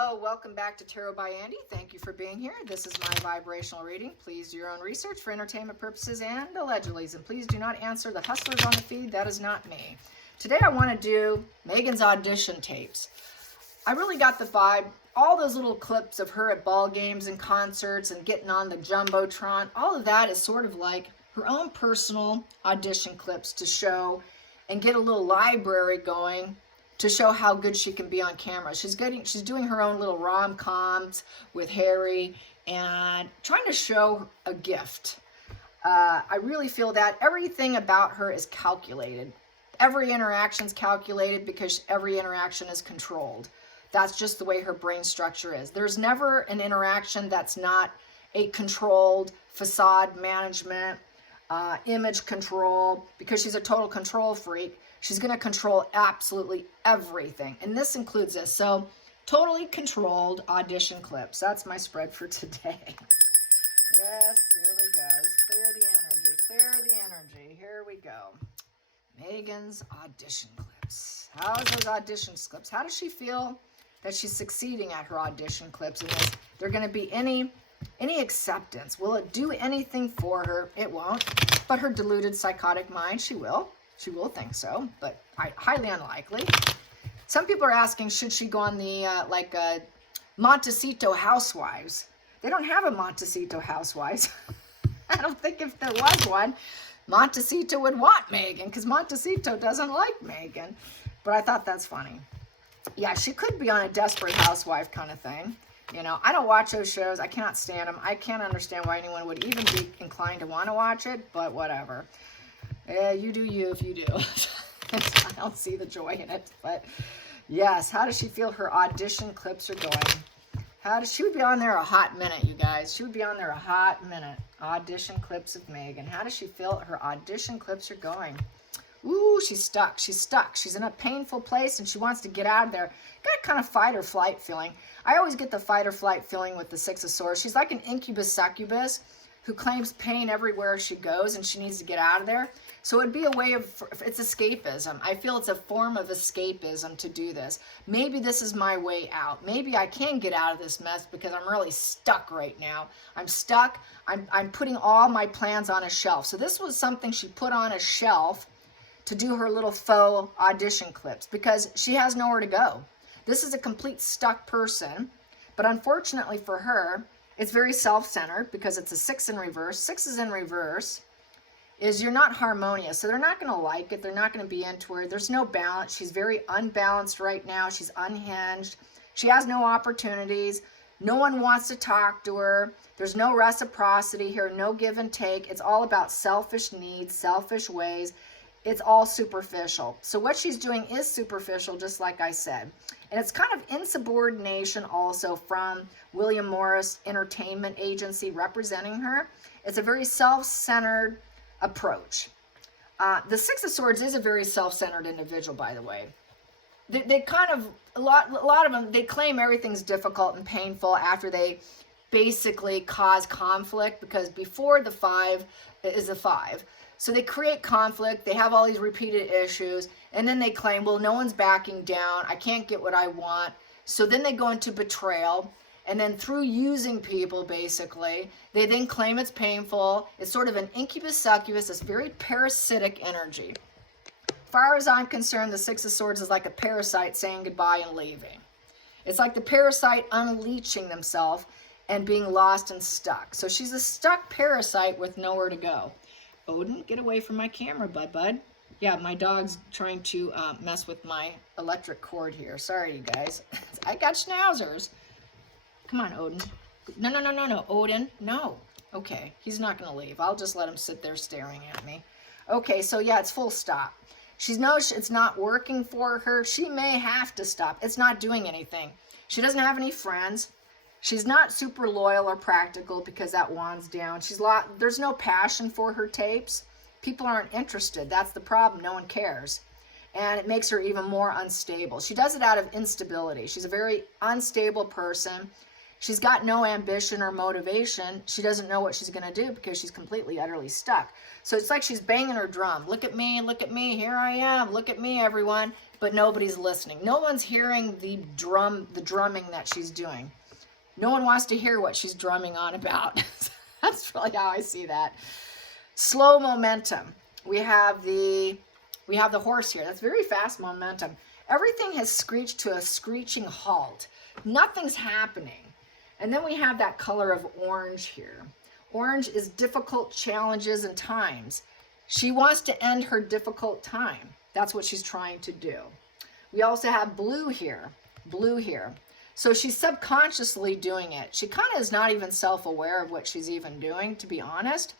Hello, welcome back to Tarot by Andy. Thank you for being here. This is my vibrational reading. Please do your own research for entertainment purposes and allegedly. And please do not answer the hustlers on the feed. That is not me. Today I want to do Megan's audition tapes. I really got the vibe, all those little clips of her at ball games and concerts and getting on the Jumbotron, all of that is sort of like her own personal audition clips to show and get a little library going to show how good she can be on camera. She's doing her own little rom-coms with Harry and trying to show a gift. I really feel that everything about her is calculated. Every interaction's calculated because every interaction is controlled. That's just the way her brain structure is. There's never an interaction that's not a controlled facade management, image control, because she's a total control freak. She's going to control absolutely everything. And this includes this. So totally controlled audition clips. That's my spread for today. Yes, here we go. Let's clear the energy. Clear the energy. Here we go. Megan's audition clips. How's those audition clips? How does she feel that she's succeeding at her audition clips? And is there going to be any acceptance? Will it do anything for her? It won't. But her deluded psychotic mind, she will. She will think so, but highly unlikely. Some people are asking, should she go on the, Montecito Housewives? They don't have a Montecito Housewives. I don't think if there was one, Montecito would want Megan, because Montecito doesn't like Megan. But I thought that's funny. Yeah, she could be on a Desperate Housewife kind of thing. You know, I don't watch those shows. I cannot stand them. I can't understand why anyone would even be inclined to want to watch it, but whatever. Yeah, you do you if you do. I don't see the joy in it, but yes, how does she feel her audition clips are going? She would be on there a hot minute, you guys. She would be on there a hot minute. Audition clips of Megan. How does she feel her audition clips are going? Ooh, she's stuck. She's stuck. She's in a painful place and she wants to get out of there. Got a kind of fight or flight feeling. I always get the fight or flight feeling with the Six of Swords. She's like an incubus succubus who claims pain everywhere she goes and she needs to get out of there. So it'd be a way of, it's escapism. I feel it's a form of escapism to do this. Maybe this is my way out. Maybe I can get out of this mess because I'm really stuck right now. I'm stuck. I'm putting all my plans on a shelf. So this was something she put on a shelf to do her little faux audition clips because she has nowhere to go. This is a complete stuck person. But unfortunately for her, it's very self-centered because it's a 6 in reverse. 6s in reverse is you're not harmonious. So they're not going to like it. They're not going to be into her. There's no balance. She's very unbalanced right now. She's unhinged. She has no opportunities. No one wants to talk to her. There's no reciprocity here, no give and take. It's all about selfish needs, selfish ways. It's all superficial. So what she's doing is superficial, just like I said. And it's kind of insubordination also from William Morris Entertainment Agency representing her. It's a very self-centered approach. The Six of Swords is a very self-centered individual, by the way. They kind of, a lot of them, they claim everything's difficult and painful after they basically cause conflict, because before the 5 is a 5. So they create conflict, they have all these repeated issues, and then they claim, well, no one's backing down, I can't get what I want. So then they go into betrayal, and then through using people, basically, they then claim it's painful. It's sort of an incubus succubus, this very parasitic energy. As far as I'm concerned, the Six of Swords is like a parasite saying goodbye and leaving. It's like the parasite unleashing themselves and being lost and stuck. So she's a stuck parasite with nowhere to go. Odin, get away from my camera, bud. Yeah, my dog's trying to mess with my electric cord here. Sorry, you guys. I got schnauzers. Come on, Odin. No, Odin, no. Okay, he's not going to leave. I'll just let him sit there staring at me. Okay, so yeah, it's full stop. She knows it's not working for her. She may have to stop. It's not doing anything. She doesn't have any friends. She's not super loyal or practical because that wand's down. There's no passion for her tapes. People aren't interested. That's the problem. No one cares. And it makes her even more unstable. She does it out of instability. She's a very unstable person. She's got no ambition or motivation. She doesn't know what she's going to do because she's completely, utterly stuck. So it's like she's banging her drum. Look at me, here I am. Look at me, everyone. but nobody's listening. No one's hearing the drumming that she's doing. No one wants to hear what she's drumming on about. That's really how I see that. Slow momentum. We have the horse here. That's very fast momentum. Everything has screeched to a screeching halt. Nothing's happening. And then we have that color of orange here. Orange is difficult challenges and times. She wants to end her difficult time. That's what she's trying to do. We also have blue here. Blue here. So she's subconsciously doing it. She kind of is not even self-aware of what she's even doing, to be honest.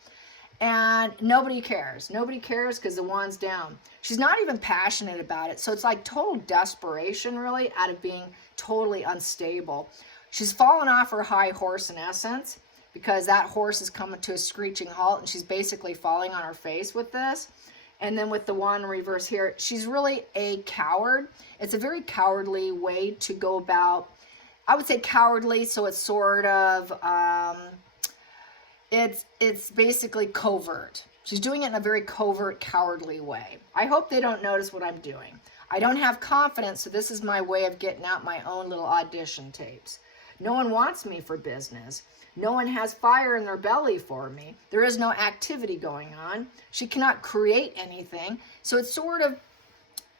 And nobody cares. Nobody cares because the wand's down. She's not even passionate about it. So it's like total desperation, really, out of being totally unstable. She's fallen off her high horse, in essence, because that horse is coming to a screeching halt, and she's basically falling on her face with this. And then with the wand in reverse here, she's really a coward. It's a very cowardly way to go about. I would say cowardly, so it's sort of, it's basically covert. She's doing it in a very covert, cowardly way. I hope they don't notice what I'm doing. I don't have confidence, so this is my way of getting out my own little audition tapes. No one wants me for business. No one has fire in their belly for me. There is no activity going on. She cannot create anything. So it's sort of,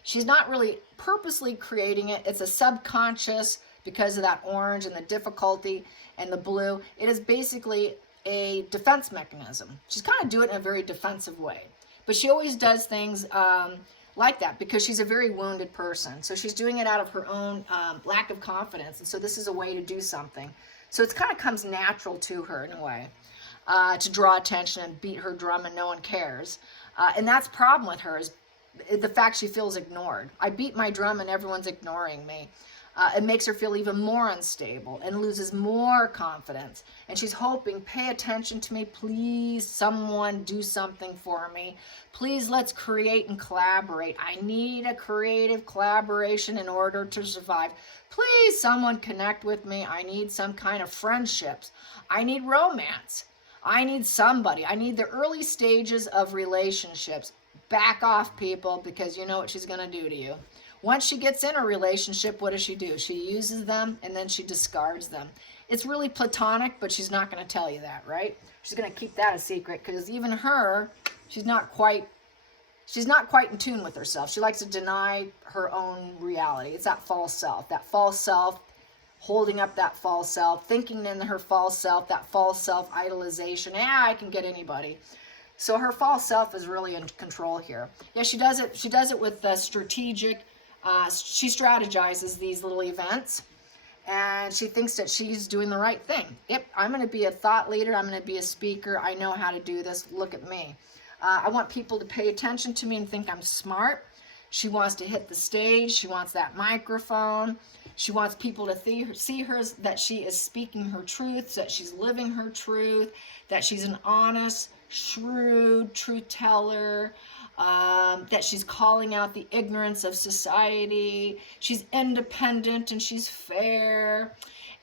she's not really purposely creating it. It's a subconscious, because of that orange and the difficulty and the blue. It is basically a defense mechanism. She's kind of doing it in a very defensive way. But she always does things like that because she's a very wounded person. So she's doing it out of her own lack of confidence. And so this is a way to do something. So it kind of comes natural to her in a way to draw attention and beat her drum and no one cares. And that's the problem with her, is the fact she feels ignored. I beat my drum and everyone's ignoring me. It makes her feel even more unstable and loses more confidence. And she's hoping, pay attention to me. Please, someone do something for me. Please, let's create and collaborate. I need a creative collaboration in order to survive. Please, someone connect with me. I need some kind of friendships. I need romance. I need somebody. I need the early stages of relationships. Back off, people, because you know what she's going to do to you. Once she gets in a relationship, what does she do? She uses them and then she discards them. It's really platonic, but she's not going to tell you that, right? She's going to keep that a secret because even her, she's not quite in tune with herself. She likes to deny her own reality. It's that false self holding up that false self, thinking in her false self, that false self idolization. Yeah, I can get anybody. So her false self is really in control here. Yeah, she does it. She does it with strategic. She strategizes these little events, and she thinks that she's doing the right thing. Yep, I'm going to be a thought leader. I'm going to be a speaker. I know how to do this. Look at me. I want people to pay attention to me and think I'm smart. She wants to hit the stage. She wants that microphone. She wants people to see her, that she is speaking her truth, that she's living her truth, that she's an honest, shrewd truth teller, that she's calling out the ignorance of society. She's independent and she's fair.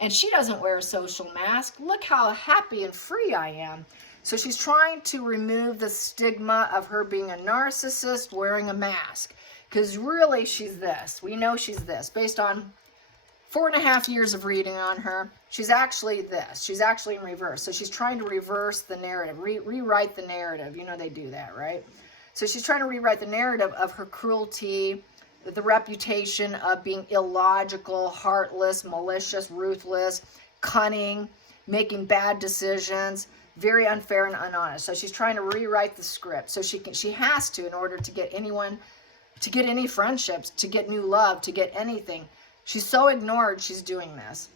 And she doesn't wear a social mask. Look how happy and free I am. So she's trying to remove the stigma of her being a narcissist wearing a mask. Because really she's this. We know she's this. Based on 4.5 years of reading on her, she's actually this. She's actually in reverse. So she's trying to reverse the narrative, rewrite the narrative. You know they do that, right? So she's trying to rewrite the narrative of her cruelty, the reputation of being illogical, heartless, malicious, ruthless, cunning, making bad decisions, very unfair and unhonest. So she's trying to rewrite the script. So she has to, in order to get anyone, to get any friendships, to get new love, to get anything. She's so ignored, she's doing this.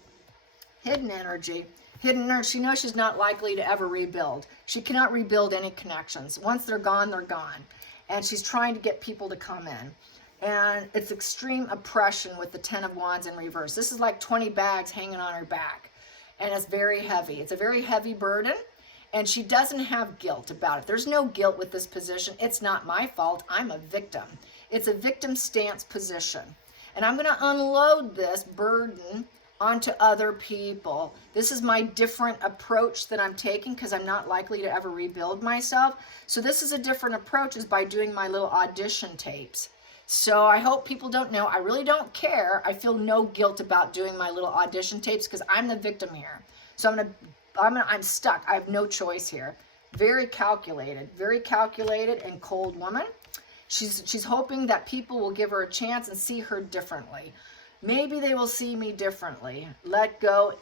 Hidden energy. Hidden energy. She knows she's not likely to ever rebuild. She cannot rebuild any connections. Once they're gone, they're gone. And she's trying to get people to come in. And it's extreme oppression with the 10 of Wands in reverse. This is like 20 bags hanging on her back. And it's very heavy. It's a very heavy burden. And she doesn't have guilt about it. There's no guilt with this position. It's not my fault. I'm a victim. It's a victim stance position. And I'm going to unload this burden onto other people. This is my different approach that I'm taking because I'm not likely to ever rebuild myself. So this is a different approach, is by doing my little audition tapes. So I hope people don't know. I really don't care. I feel no guilt about doing my little audition tapes because I'm the victim here. So I'm stuck. I have no choice here. Very calculated and cold woman. She's hoping that people will give her a chance and see her differently. Maybe they will see me differently. Let go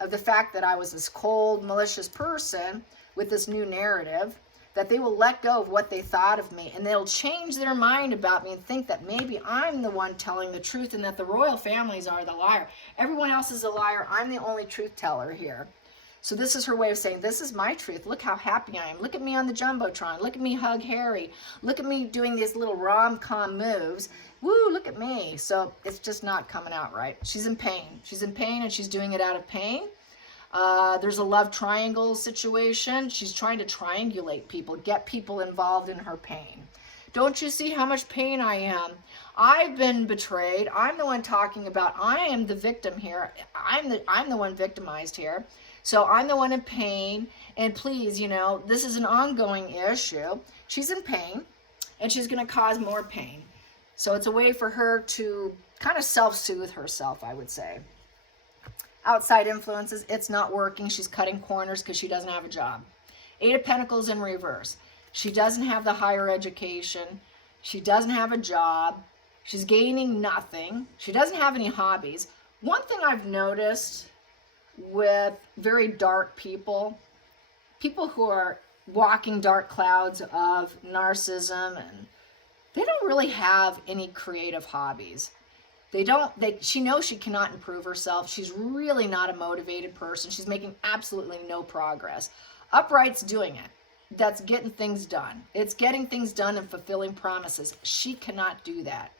of the fact that I was this cold, malicious person with this new narrative, that they will let go of what they thought of me, and they'll change their mind about me and think that maybe I'm the one telling the truth and that the royal families are the liar. Everyone else is a liar. I'm the only truth teller here. So this is her way of saying, this is my truth. Look how happy I am. Look at me on the Jumbotron. Look at me hug Harry. Look at me doing these little rom-com moves. Woo, look at me. So it's just not coming out right. She's in pain. She's in pain, and she's doing it out of pain. There's a love triangle situation. She's trying to triangulate people, get people involved in her pain. Don't you see how much pain I am? I've been betrayed. I'm the one talking about, I am the victim here. I'm the one victimized here. So I'm the one in pain, and please, this is an ongoing issue. She's in pain, and she's going to cause more pain. So it's a way for her to kind of self-soothe herself, I would say. Outside influences, it's not working. She's cutting corners because she doesn't have a job. 8 of Pentacles in reverse. She doesn't have the higher education. She doesn't have a job. She's gaining nothing. She doesn't have any hobbies. One thing I've noticed with very dark people who are walking dark clouds of narcissism, and they don't really have any creative hobbies. She knows she cannot improve herself. She's really not a motivated person. She's making absolutely no progress. Upright's doing it. That's getting things done. It's getting things done and fulfilling promises. She cannot do that.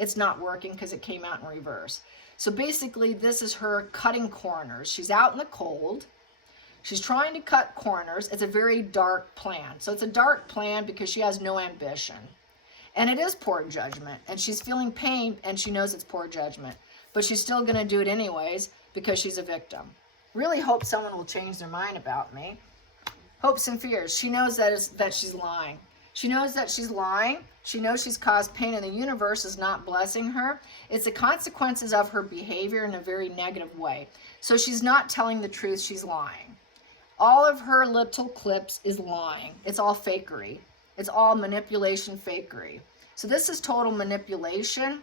It's not working because it came out in reverse. So basically, this is her cutting corners. She's out in the cold. She's trying to cut corners. It's a very dark plan. So it's a dark plan because she has no ambition. And it is poor judgment. And she's feeling pain, and she knows it's poor judgment. But she's still going to do it anyways because she's a victim. Really hope someone will change their mind about me. Hopes and fears. She knows that she's lying. She knows that she's lying. She knows she's caused pain, and the universe is not blessing her. It's the consequences of her behavior in a very negative way. So she's not telling the truth. She's lying. All of her little clips is lying. It's all fakery. It's all manipulation fakery. So this is total manipulation,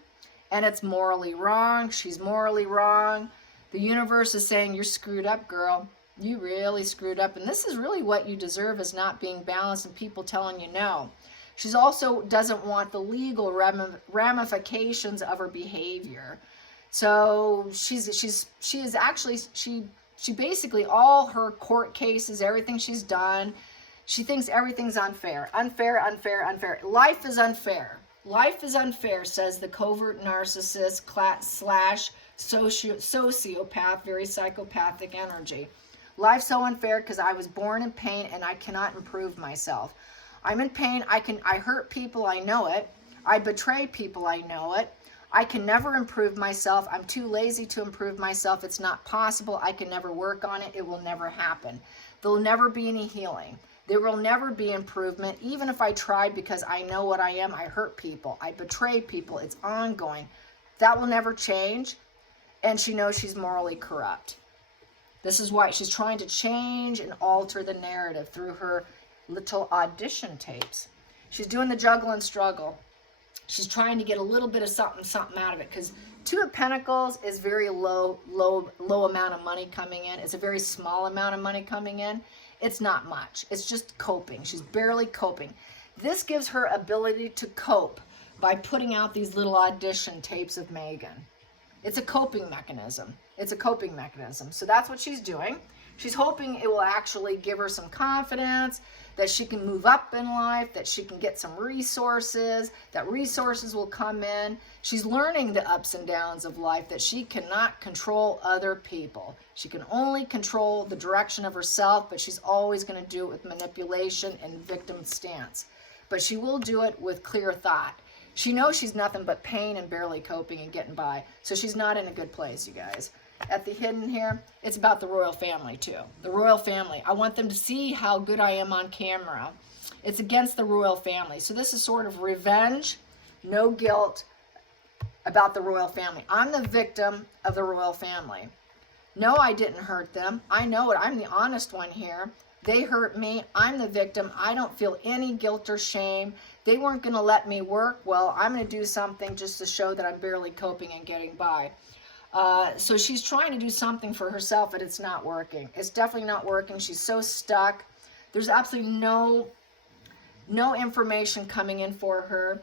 and it's morally wrong. She's morally wrong. The universe is saying, you're screwed up, girl. You really screwed up. And this is really what you deserve, is not being balanced and people telling you no. She's also doesn't want the legal ramifications of her behavior. So she basically, all her court cases, everything she's done, she thinks everything's unfair. Unfair, unfair, unfair. Life is unfair. Life is unfair, says the covert narcissist / sociopath, very psychopathic energy. Life's so unfair because I was born in pain and I cannot improve myself. I'm in pain. I hurt people. I know it. I betray people. I know it. I can never improve myself. I'm too lazy to improve myself. It's not possible. I can never work on it. It will never happen. There'll never be any healing. There will never be improvement, even if I tried, because I know what I am. I hurt people. I betray people. It's ongoing. That will never change. And she knows she's morally corrupt. This is why she's trying to change and alter the narrative through her little audition tapes. She's doing the juggle and struggle. She's trying to get a little bit of something out of it, because 2 of Pentacles is very low amount of money coming in. It's a very small amount of money coming in. It's not much. It's just coping. She's barely coping. This gives her ability to cope by putting out these little audition tapes of Megan. It's a coping mechanism. It's a coping mechanism. So that's what she's doing. She's hoping it will actually give her some confidence, that she can move up in life, that she can get some resources, that resources will come in. She's learning the ups and downs of life, that she cannot control other people. She can only control the direction of herself, but she's always going to do it with manipulation and victim stance. But she will do it with clear thought. She knows she's nothing but pain and barely coping and getting by. So she's not in a good place, you guys. At the hidden here, it's about the royal family too. The royal family. I want them to see how good I am on camera. It's against the royal family. So this is sort of revenge no guilt about the royal family. I'm the victim of the royal family. No, I didn't hurt them. I know it. I'm the honest one here. They hurt me. I'm the victim. I don't feel any guilt or shame. They weren't going to let me work. Well, I'm going to do something just to show that I'm barely coping and getting by. So she's trying to do something for herself, but it's not working. It's definitely not working. She's so stuck. There's absolutely no information coming in for her.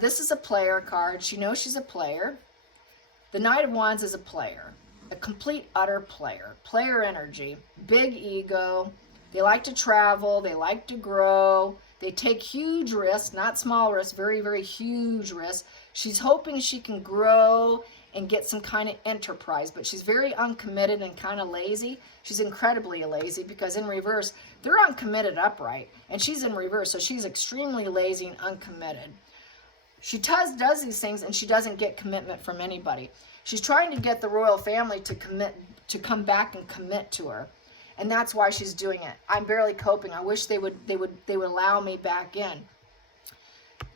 This is a player card. She knows she's a player. The Knight of Wands is a player. A complete, utter player. Player energy. Big ego. They like to travel. They like to grow. They take huge risks, not small risks, very, very huge risks. She's hoping she can grow and get some kind of enterprise, but she's very uncommitted and kind of lazy. She's incredibly lazy because in reverse, they're uncommitted upright, and she's in reverse, so she's extremely lazy and uncommitted. She does these things, and she doesn't get commitment from anybody. She's trying to get the royal family to come back and commit to her. And that's why she's doing it. I'm barely coping. I wish they would allow me back in.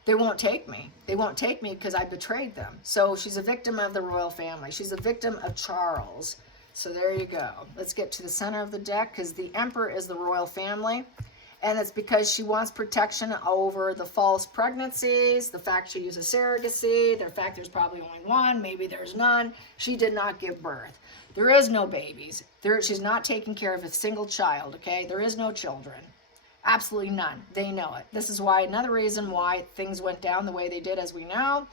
They won't take me. They won't take me because I betrayed them. So she's a victim of the royal family. She's a victim of Charles. So there you go. Let's get to the center of the deck because the Emperor is the royal family. And it's because she wants protection over the false pregnancies, the fact she uses surrogacy, the fact there's probably only one, maybe there's none. She did not give birth. There is no babies. She's not taking care of a single child, okay? There is no children. Absolutely none. They know it. This is why, another reason why things went down the way they did, as we know.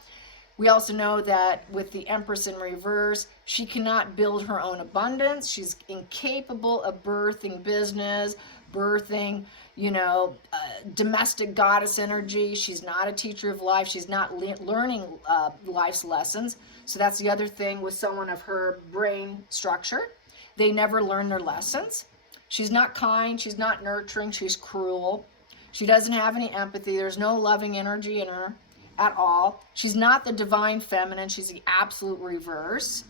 We also know that with the Empress in reverse, she cannot build her own abundance. She's incapable of birthing business, birthing, domestic goddess energy. She's not a teacher of life. She's not learning life's lessons. So that's the other thing with someone of her brain structure. They never learn their lessons. She's not kind. She's not nurturing. She's cruel. She doesn't have any empathy. There's no loving energy in her at all. She's not the divine feminine. She's the absolute reverse.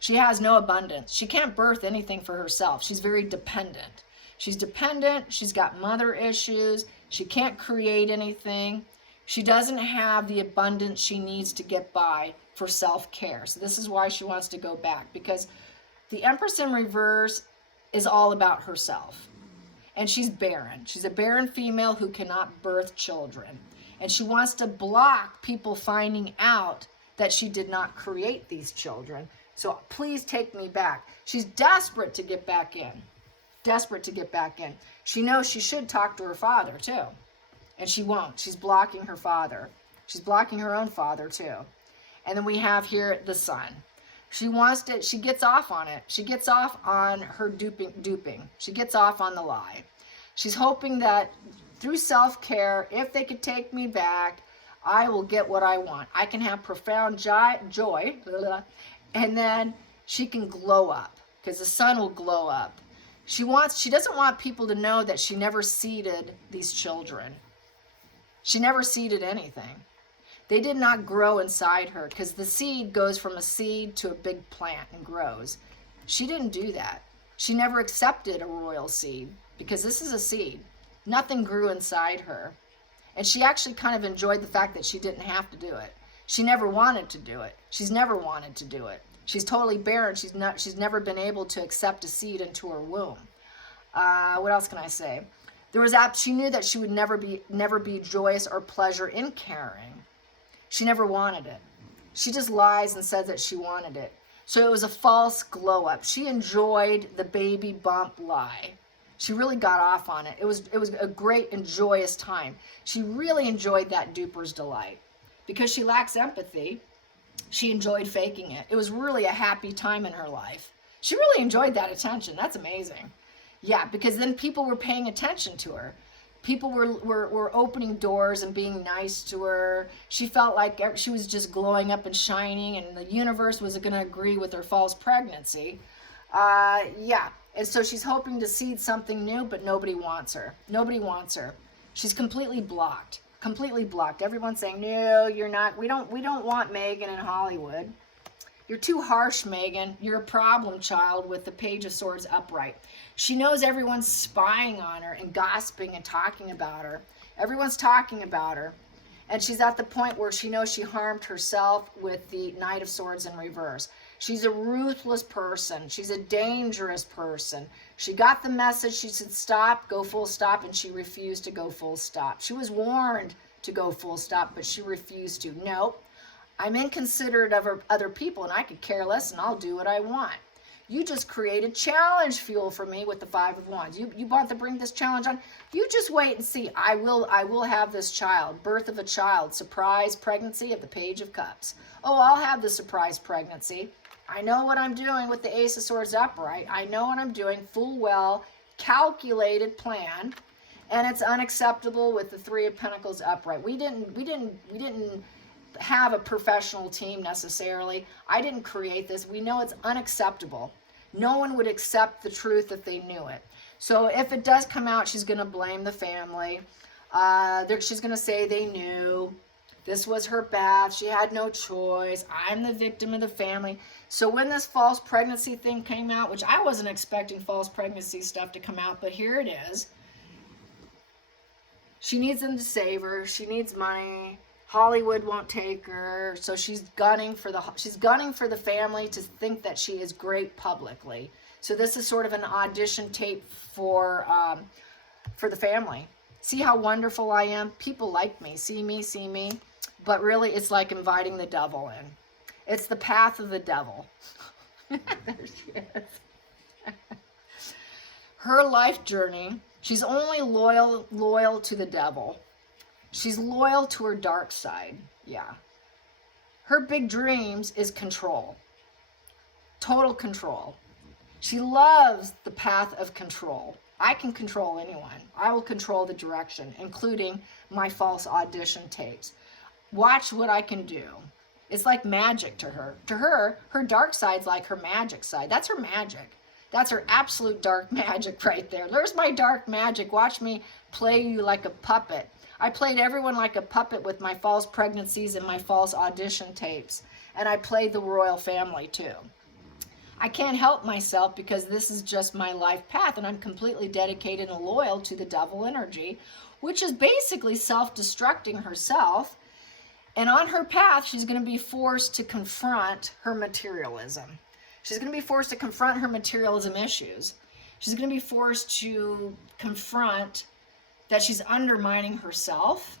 She has no abundance. She can't birth anything for herself. She's very dependent. She's dependent. She's got mother issues. She can't create anything. She doesn't have the abundance she needs to get by for self-care. So this is why she wants to go back, because the Empress in reverse is all about herself. And she's barren. She's a barren female who cannot birth children. And she wants to block people finding out that she did not create these children. So please take me back. She's desperate to get back in. Desperate to get back in. She knows she should talk to her father too. And she won't. She's blocking her father. She's blocking her own father too. And then we have here the Sun. She gets off on it. She gets off on her duping. She gets off on the lie. She's hoping that through self-care, if they could take me back, I will get what I want. I can have profound joy, and then she can glow up, because the Sun will glow up. She doesn't want people to know that she never seeded these children. She never seeded anything. They did not grow inside her, because the seed goes from a seed to a big plant and grows. She didn't do that. She never accepted a royal seed, because this is a seed. Nothing grew inside her. And she actually kind of enjoyed the fact that she didn't have to do it. She never wanted to do it. She's never wanted to do it. She's totally barren. She's never been able to accept a seed into her womb. What else can I say? She knew that she would never be joyous or pleasure in caring. She never wanted it. She just lies and says that she wanted it. So it was a false glow up. She enjoyed the baby bump lie. She really got off on it. It was a great and joyous time. She really enjoyed that duper's delight. Because she lacks empathy, she enjoyed faking it. It was really a happy time in her life. She really enjoyed that attention. That's amazing. Yeah, because then people were paying attention to her. People were opening doors and being nice to her. She felt like she was just glowing up and shining, and the universe was going to agree with her false pregnancy. Yeah, and so she's hoping to seed something new, but nobody wants her. Nobody wants her. She's completely blocked. Completely blocked. Everyone's saying, no, you're not. We don't want Megan in Hollywood. You're too harsh, Megan. You're a problem child with the Page of Swords upright. She knows everyone's spying on her and gossiping and talking about her. Everyone's talking about her. And she's at the point where she knows she harmed herself with the Knight of Swords in reverse. She's a ruthless person. She's a dangerous person. She got the message. She said, stop, go full stop, and she refused to go full stop. She was warned to go full stop, but she refused to. Nope, I'm inconsiderate of other people, and I could care less, and I'll do what I want. You just created challenge fuel for me with the Five of Wands. You want to bring this challenge on? You just wait and see. I will have this child, birth of a child, surprise pregnancy of the Page of Cups. Oh, I'll have the surprise pregnancy. I know what I'm doing with the Ace of Swords upright. I know what I'm doing, full well, calculated plan, and it's unacceptable with the Three of Pentacles upright. We didn't have a professional team necessarily. I didn't create this. We know it's unacceptable. No one would accept the truth if they knew it. So if it does come out, she's going to blame the family. She's going to say they knew. This was her path. She had no choice. I'm the victim of the family. So when this false pregnancy thing came out, which I wasn't expecting false pregnancy stuff to come out, but here it is. She needs them to save her. She needs money. Hollywood won't take her, so she's gunning for the family to think that she is great publicly. So this is sort of an audition tape for the family. See how wonderful I am? People like me. See me. But really, it's like inviting the devil in. It's the path of the devil. There she is. Her life journey, she's only loyal to the devil. She's loyal to her dark side. Yeah. Her big dreams is control. Total control. She loves the path of control. I can control anyone. I will control the direction, including my false audition tapes. Watch what I can do. It's like magic to her. To her, her dark side's like her magic side. That's her magic. That's her absolute dark magic right there. There's my dark magic. Watch me play you like a puppet. I played everyone like a puppet with my false pregnancies and my false audition tapes. And I played the royal family too. I can't help myself because this is just my life path, and I'm completely dedicated and loyal to the devil energy, which is basically self-destructing herself. And on her path, she's going to be forced to confront her materialism. She's going to be forced to confront her materialism issues. She's going to be forced to confront that she's undermining herself,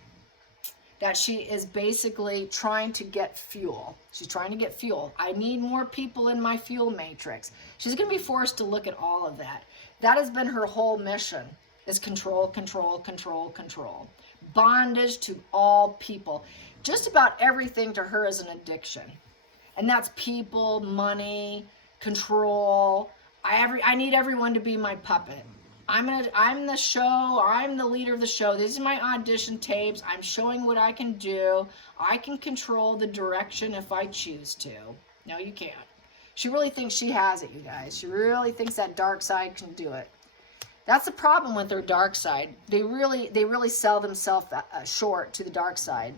that she is basically trying to get fuel. She's trying to get fuel. I need more people in my fuel matrix. She's going to be forced to look at all of that. That has been her whole mission, is control, control, control, control. Bondage to all people. Just about everything to her is an addiction. And that's people, money, control. I need everyone to be my puppet. I'm the show, or I'm the leader of the show. These are my audition tapes. I'm showing what I can do. I can control the direction if I choose to. No, you can't. She really thinks she has it, you guys. She really thinks that dark side can do it. That's the problem with their dark side. They really sell themselves short to the dark side.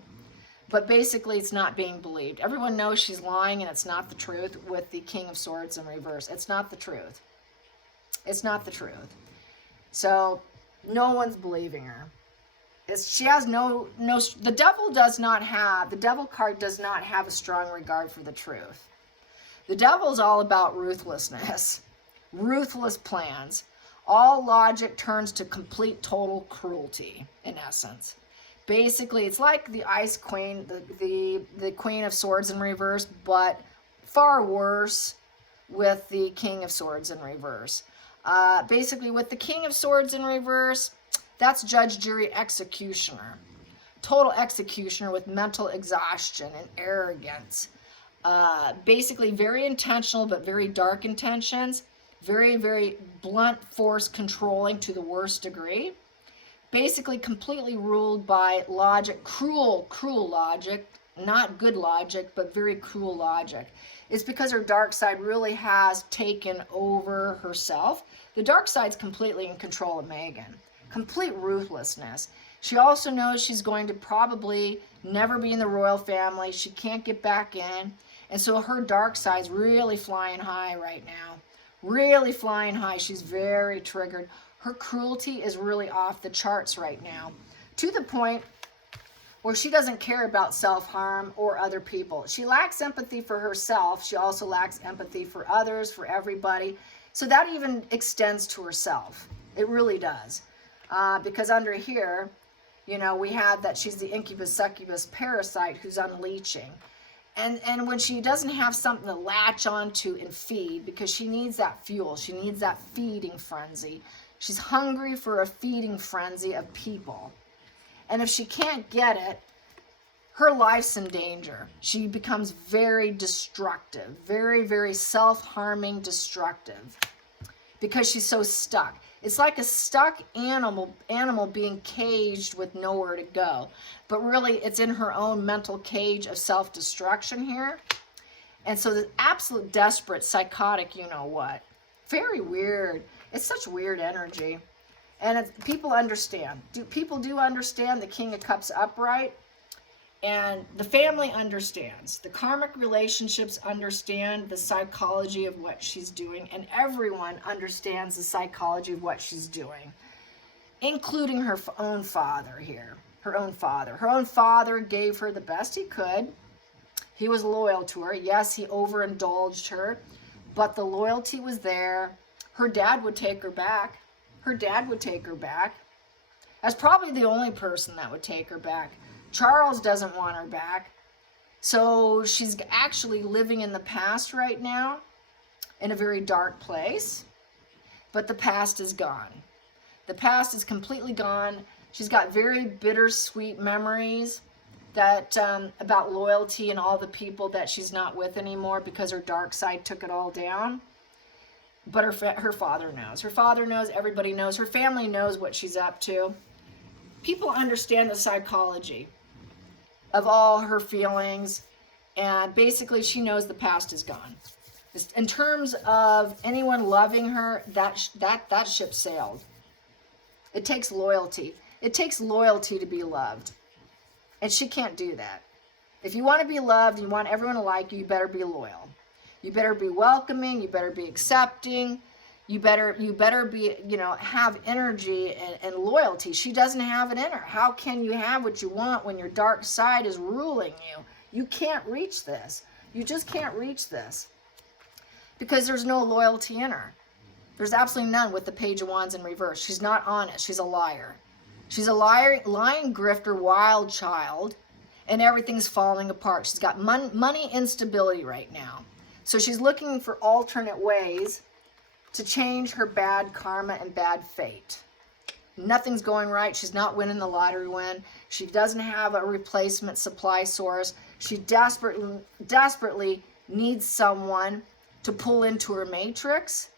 But basically, it's not being believed. Everyone knows she's lying, and it's not the truth with the King of Swords in reverse. It's not the truth. It's not the truth. So no one's believing her. She has the devil card does not have a strong regard for the truth. The devil's all about ruthlessness, ruthless plans. All logic turns to complete total cruelty, in essence. Basically, it's like the Ice Queen, the Queen of Swords in reverse, but far worse with the King of Swords in reverse. Basically, with the King of Swords in reverse, that's judge, jury, executioner. Total executioner with mental exhaustion and arrogance. Basically, very intentional, but very dark intentions. Very, very blunt force controlling to the worst degree. Basically, completely ruled by logic, cruel logic. Not good logic, but very cruel logic. It's because her dark side really has taken over herself. The dark side's completely in control of Megan. Complete ruthlessness. She also knows she's going to probably never be in the royal family. She can't get back in. And so her dark side's really flying high right now. Really flying high. She's very triggered. Her cruelty is really off the charts right now. To the point or she doesn't care about self-harm or other people. She lacks empathy for herself. She also lacks empathy for others, for everybody. So that even extends to herself. It really does. Because under here, you know, we have that she's the incubus, succubus, parasite who's unleashing. And when she doesn't have something to latch onto and feed, because she needs that fuel, she needs that feeding frenzy. She's hungry for a feeding frenzy of people. And if she can't get it, her life's in danger. She becomes very destructive, very, very self-harming, destructive, because she's so stuck. It's like a stuck animal being caged with nowhere to go. But really, it's in her own mental cage of self-destruction here. And so the absolute desperate, psychotic, you know what. Very weird. It's such weird energy. And people understand. People do understand the King of Cups upright. And the family understands. The karmic relationships understand the psychology of what she's doing. And everyone understands the psychology of what she's doing. Including her own father here. Her own father. Her own father gave her the best he could. He was loyal to her. Yes, he overindulged her. But the loyalty was there. Her dad would take her back. Her dad would take her back. That's probably the only person that would take her back. Charles doesn't want her back. So she's actually living in the past right now, in a very dark place. But the past is gone. The past is completely gone. She's got very bittersweet memories that about loyalty and all the people that she's not with anymore because her dark side took it all down. But her father knows. Her father knows. Everybody knows. Her family knows what she's up to. People understand the psychology of all her feelings. And basically, she knows the past is gone. In terms of anyone loving her, that ship sailed. It takes loyalty. It takes loyalty to be loved. And she can't do that. If you want to be loved, you want everyone to like you, you better be loyal. You better be welcoming, you better be accepting, you better be, you know, have energy and loyalty. She doesn't have it in her. How can you have what you want when your dark side is ruling you? You can't reach this. You just can't reach this. Because there's no loyalty in her. There's absolutely none with the Page of Wands in reverse. She's not honest. She's a liar. She's a liar, lying grifter, wild child, and everything's falling apart. She's got money instability right now. So she's looking for alternate ways to change her bad karma and bad fate. Nothing's going right. She's not winning the lottery win. She doesn't have a replacement supply source. She desperately needs someone to pull into her matrix.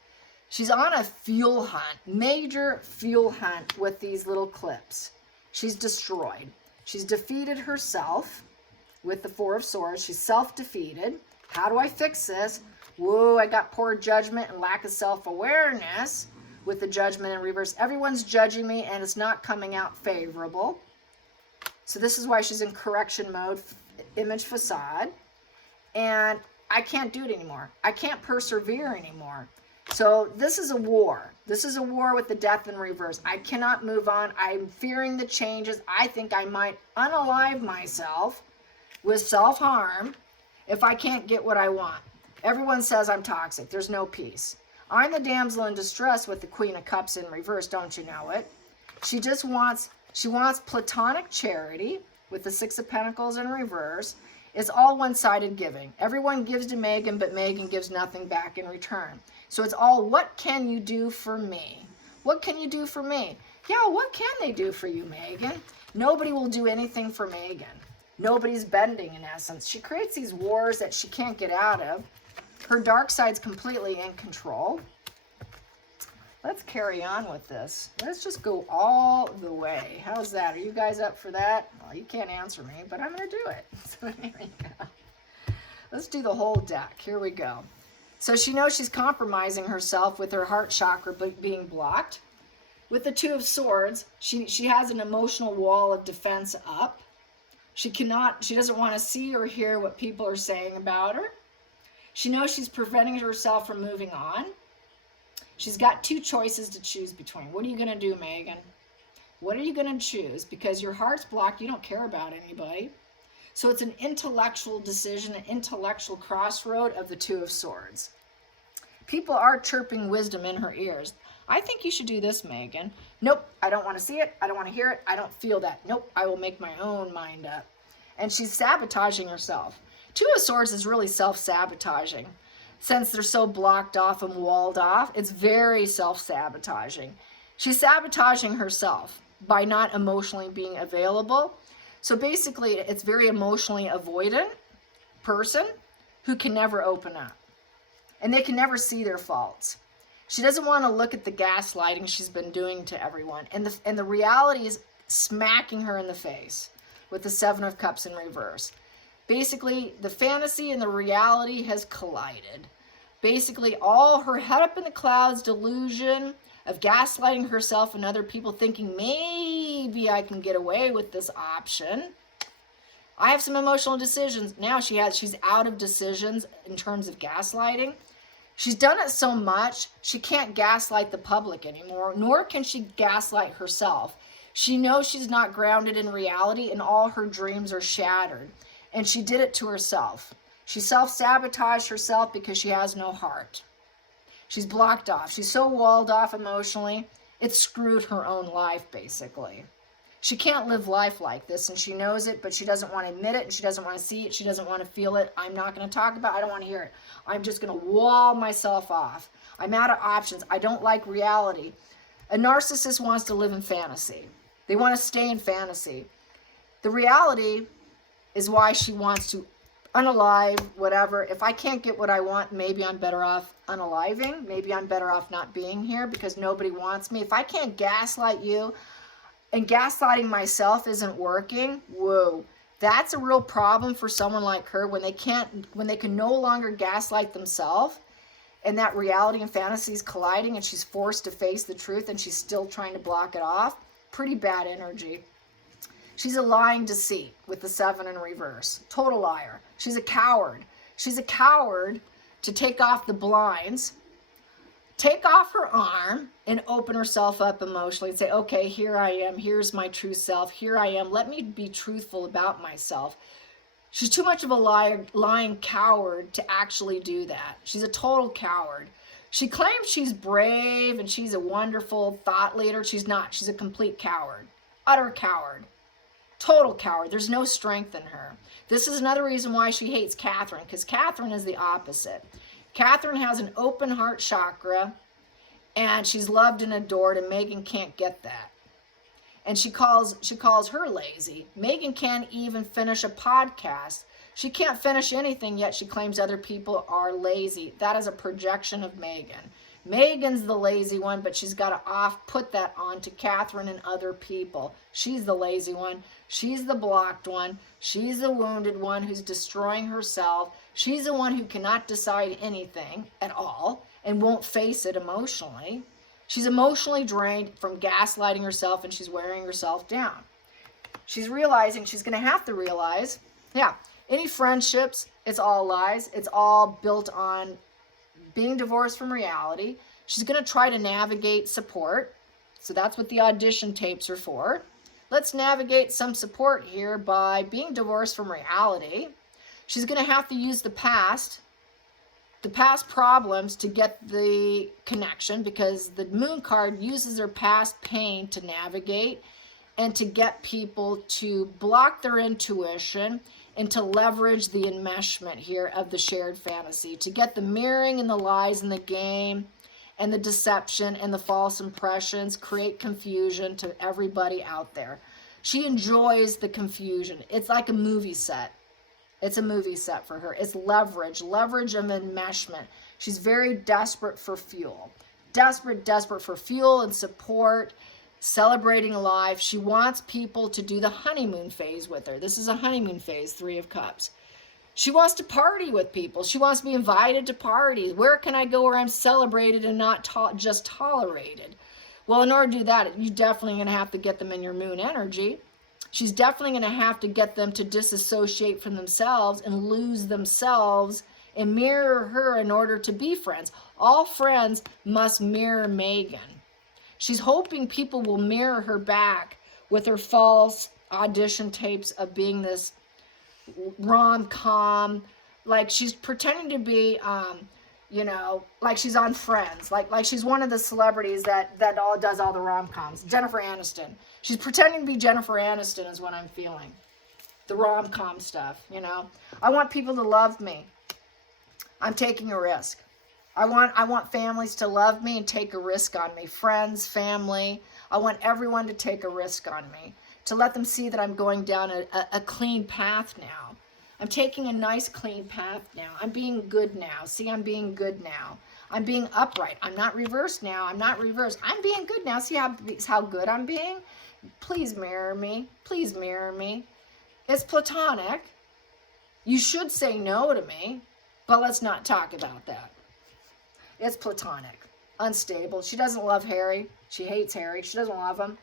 She's on a fuel hunt, major fuel hunt with these little clips. She's destroyed. She's defeated herself with the Four of Swords. She's self-defeated. How do I fix this? Whoa, I got poor judgment and lack of self-awareness with the Judgment in reverse. Everyone's judging me and it's not coming out favorable. So this is why she's in correction mode, image facade. And I can't do it anymore. I can't persevere anymore. So this is a war. This is a war with the Death in reverse. I cannot move on. I'm fearing the changes. I think I might unalive myself with self-harm if I can't get what I want. Everyone says I'm toxic. There's no peace. I'm the damsel in distress with the Queen of Cups in reverse. Don't you know it? She wants platonic charity with the Six of Pentacles in reverse. It's all one-sided giving. Everyone gives to Megan, but Megan gives nothing back in return. So it's all, what can you do for me? What can you do for me? Yeah, what can they do for you, Megan? Nobody will do anything for Megan. Nobody's bending, in essence. She creates these wars that she can't get out of. Her dark side's completely in control. Let's carry on with this. Let's just go all the way. How's that? Are you guys up for that? Well, you can't answer me, but I'm going to do it. So here we go. Let's do the whole deck. Here we go. So she knows she's compromising herself with her heart chakra being blocked. With the Two of Swords, she has an emotional wall of defense up. She doesn't want to see or hear what people are saying about her. She knows she's preventing herself from moving on. She's got two choices to choose between. What are you going to do, Megan? What are you going to choose? Because your heart's blocked. You don't care about anybody. So it's an intellectual decision, an intellectual crossroad of the Two of Swords. People are chirping wisdom in her ears. I think you should do this, Megan. Nope, I don't want to see it. I don't want to hear it. I don't feel that. Nope, I will make my own mind up. And she's sabotaging herself. Two of Swords is really self-sabotaging. Since they're so blocked off and walled off, it's very self-sabotaging. She's sabotaging herself by not emotionally being available. So basically, it's very emotionally avoidant person who can never open up. And they can never see their faults. She doesn't want to look at the gaslighting she's been doing to everyone. And the reality is smacking her in the face with the Seven of Cups in reverse. Basically, the fantasy and the reality has collided. Basically, all her head up in the clouds delusion of gaslighting herself and other people, thinking maybe I can get away with this option. I have some emotional decisions. Now she's out of decisions in terms of gaslighting. She's done it so much, she can't gaslight the public anymore, nor can she gaslight herself. She knows she's not grounded in reality and all her dreams are shattered. And she did it to herself. She self-sabotaged herself because she has no heart. She's blocked off. She's so walled off emotionally, it screwed her own life, basically. She can't live life like this, and she knows it, but she doesn't want to admit it, and she doesn't want to see it. She doesn't want to feel it. I'm not going to talk about it. I don't want to hear it. I'm just going to wall myself off. I'm out of options. I don't like reality. A narcissist wants to live in fantasy. They want to stay in fantasy. The reality is why she wants to unalive, whatever. If I can't get what I want, maybe I'm better off unaliving. Maybe I'm better off not being here because nobody wants me. If I can't gaslight you, and gaslighting myself isn't working, whoa, that's a real problem for someone like her when they can no longer gaslight themselves, and that reality and fantasy is colliding and she's forced to face the truth and she's still trying to block it off. Pretty bad energy. She's a lying deceit with the Seven in reverse. Total liar. She's a coward. She's a coward to take off the blinds, take off her arm and open herself up emotionally and say, okay, here I am. Here's my true self. Here I am. Let me be truthful about myself. She's too much of a lying coward to actually do that. She's a total coward. She claims she's brave and she's a wonderful thought leader. She's not. She's a complete coward. Utter coward. Total coward. There's no strength in her. This is another reason why she hates Catherine, because Catherine is the opposite. Catherine has an open heart chakra, and she's loved and adored, and Megan can't get that. And she calls her lazy. Megan can't even finish a podcast. She can't finish anything, yet she claims other people are lazy. That is a projection of Megan. Megan's the lazy one, but she's got to put that on to Catherine and other people. She's the lazy one. She's the blocked one. She's the wounded one who's destroying herself. She's the one who cannot decide anything at all and won't face it emotionally. She's emotionally drained from gaslighting herself, and she's wearing herself down. She's realizing, she's going to have to realize, yeah, any friendships, it's all lies. It's all built on being divorced from reality. She's going to try to navigate support. So that's what the audition tapes are for. Let's navigate some support here by being divorced from reality. She's going to have to use the past problems to get the connection, because the Moon card uses their past pain to navigate and to get people to block their intuition and to leverage the enmeshment here of the shared fantasy, to get the mirroring and the lies in the game and the deception and the false impressions, create confusion to everybody out there. She enjoys the confusion. It's like a movie set. It's a movie set for her. It's leverage of enmeshment. She's very desperate for fuel. Desperate for fuel and support, celebrating life. She wants people to do the honeymoon phase with her. This is a honeymoon phase, Three of Cups. She wants to party with people. She wants to be invited to parties. Where can I go where I'm celebrated and not just tolerated? Well, in order to do that, you're definitely going to have to get them in your moon energy. She's definitely going to have to get them to disassociate from themselves and lose themselves and mirror her in order to be friends. All friends must mirror Megan. She's hoping people will mirror her back with her false audition tapes of being this rom-com, like she's pretending to be, you know, like she's on Friends, like she's one of the celebrities that all does all the rom-coms. Jennifer Aniston. She's pretending to be Jennifer Aniston is what I'm feeling. The rom-com stuff, you know. I want people to love me. I'm taking a risk. I want families to love me and take a risk on me. Friends, family. I want everyone to take a risk on me. To let them see that I'm going down a clean path now. I'm taking a nice clean path now. I'm being good now. See, I'm being good now. I'm being upright. I'm not reversed now. I'm not reversed. I'm being good now. See how good I'm being? Please mirror me. Please mirror me. It's platonic. You should say no to me, but let's not talk about that. It's platonic. Unstable. She doesn't love Harry. She hates Harry. She doesn't love him.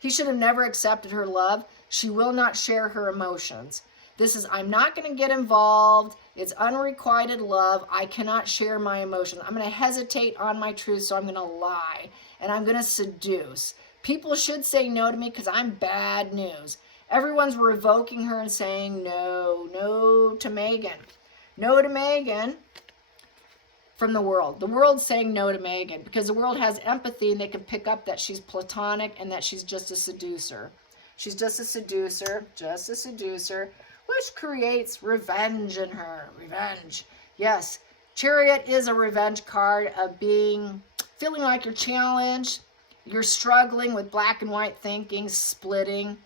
He should have never accepted her love. She will not share her emotions. This is, I'm not going to get involved. It's unrequited love. I cannot share my emotions. I'm going to hesitate on my truth, so I'm going to lie. And I'm going to seduce. People should say no to me because I'm bad news. Everyone's revoking her and saying no, no to Megan. No to Megan from the world. The world's saying no to Megan because the world has empathy and they can pick up that she's platonic and that she's just a seducer. She's just a seducer, which creates revenge in her. Revenge. Yes, Chariot is a revenge card of feeling like you're challenged. You're struggling with black and white thinking, splitting.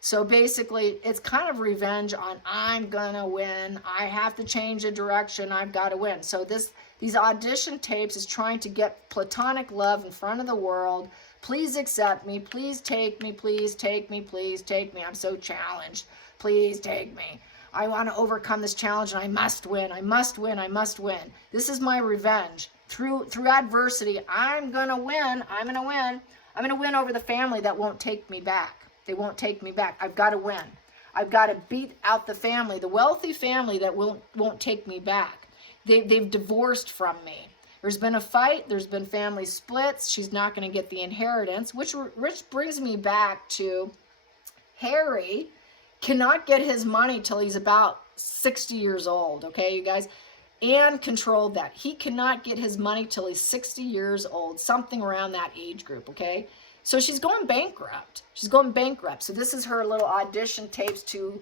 So basically, it's kind of revenge on I'm gonna win. I have to change the direction. I've got to win. So these audition tapes is trying to get platonic love in front of the world. Please accept me. Please take me. Please take me. Please take me. I'm so challenged. Please take me. I want to overcome this challenge and I must win. I must win. I must win. This is my revenge. Through adversity, I'm gonna win. I'm gonna win. I'm gonna win over the family that won't take me back. They won't take me back. I've got to win. I've got to beat out the family, the wealthy family that won't take me back. They've divorced from me. There's been a fight. There's been family splits. She's not going to get the inheritance, which brings me back to Harry cannot get his money till he's about 60 years old, okay, you guys? Anne controlled that. He cannot get his money till he's 60 years old, something around that age group, okay? So she's going bankrupt. She's going bankrupt. So this is her little audition tapes to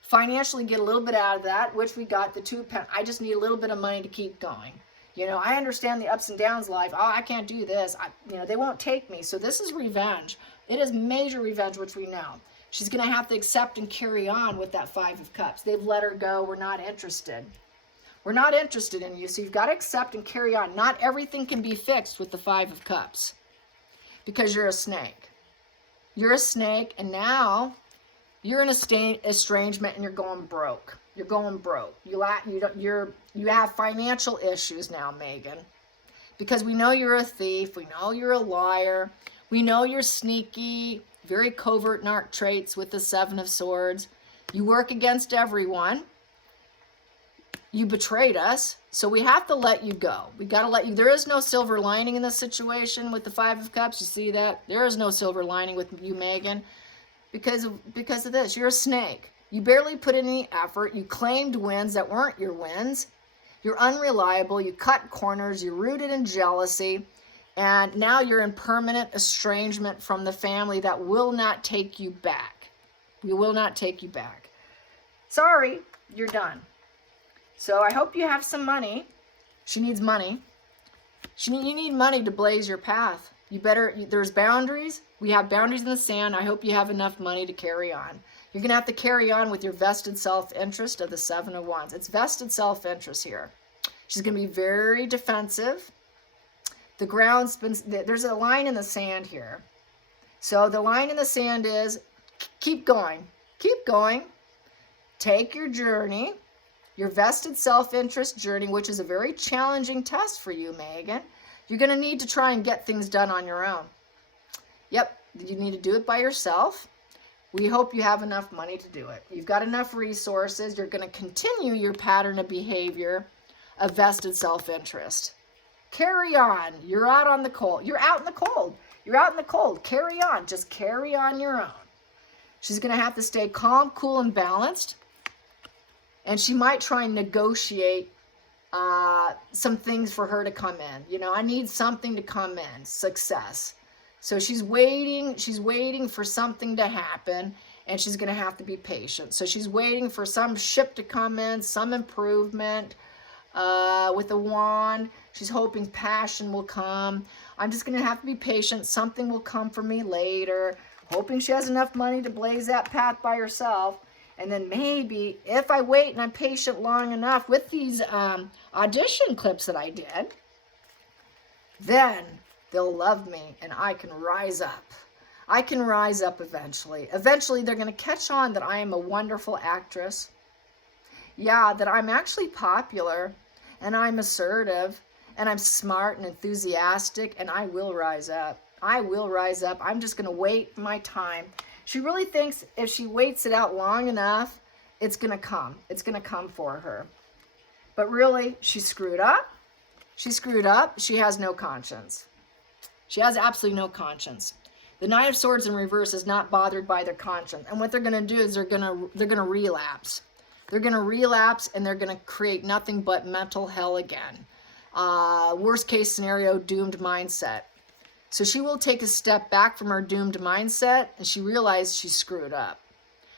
financially get a little bit out of that, which we got the 2 pen. I just need a little bit of money to keep going. You know, I understand the ups and downs of life. Oh, I can't do this. You know, they won't take me. So this is revenge. It is major revenge, which we know. She's going to have to accept and carry on with that 5 of Cups. They've let her go. We're not interested. We're not interested in you. So you've got to accept and carry on. Not everything can be fixed with the 5 of Cups. Because you're a snake. You're a snake, and now you're in a estrangement, and you're going broke. You're going broke. You have financial issues now, Megan, because we know you're a thief. We know you're a liar. We know you're sneaky, very covert narc traits with the 7 of Swords. You work against everyone. You betrayed us, so we have to let you go. We got to let you. There is no silver lining in this situation with the 5 of Cups. You see that? There is no silver lining with you, Megan, because of this. You're a snake. You barely put in any effort. You claimed wins that weren't your wins. You're unreliable. You cut corners. You're rooted in jealousy, and now you're in permanent estrangement from the family that will not take you back. You will not take you back. Sorry, you're done. So I hope you have some money. She needs money. You need money to blaze your path. There's boundaries. We have boundaries in the sand. I hope you have enough money to carry on. You're going to have to carry on with your vested self-interest of the 7 of Wands. It's vested self-interest here. She's going to be very defensive. There's a line in the sand here. So the line in the sand is, keep going. Keep going. Take your journey. Your vested self-interest journey, which is a very challenging test for you, Megan. You're going to need to try and get things done on your own. Yep, you need to do it by yourself. We hope you have enough money to do it. You've got enough resources. You're going to continue your pattern of behavior of vested self-interest. Carry on. You're out on the cold. You're out in the cold. You're out in the cold. Carry on. Just carry on your own. She's going to have to stay calm, cool, and balanced. And she might try and negotiate some things for her to come in. You know, I need something to come in. Success. So she's waiting for something to happen, and she's going to have to be patient. So she's waiting for some ship to come in, some improvement with a wand. She's hoping passion will come. I'm just going to have to be patient. Something will come for me later. Hoping she has enough money to blaze that path by herself. And then maybe if I wait and I'm patient long enough with these audition clips that I did, then they'll love me and I can rise up. I can rise up eventually. Eventually they're going to catch on that I am a wonderful actress. Yeah, that I'm actually popular and I'm assertive and I'm smart and enthusiastic, and I will rise up. I will rise up. I'm just going to wait my time. She really thinks if she waits it out long enough, it's going to come. It's going to come for her. But really, she screwed up. She screwed up. She has no conscience. She has absolutely no conscience. The Knight of Swords in reverse is not bothered by their conscience. And what they're going to do is they're going to relapse. They're going to relapse, and they're going to create nothing but mental hell again. Worst case scenario, doomed mindset. So she will take a step back from her doomed mindset, and she realized she screwed up.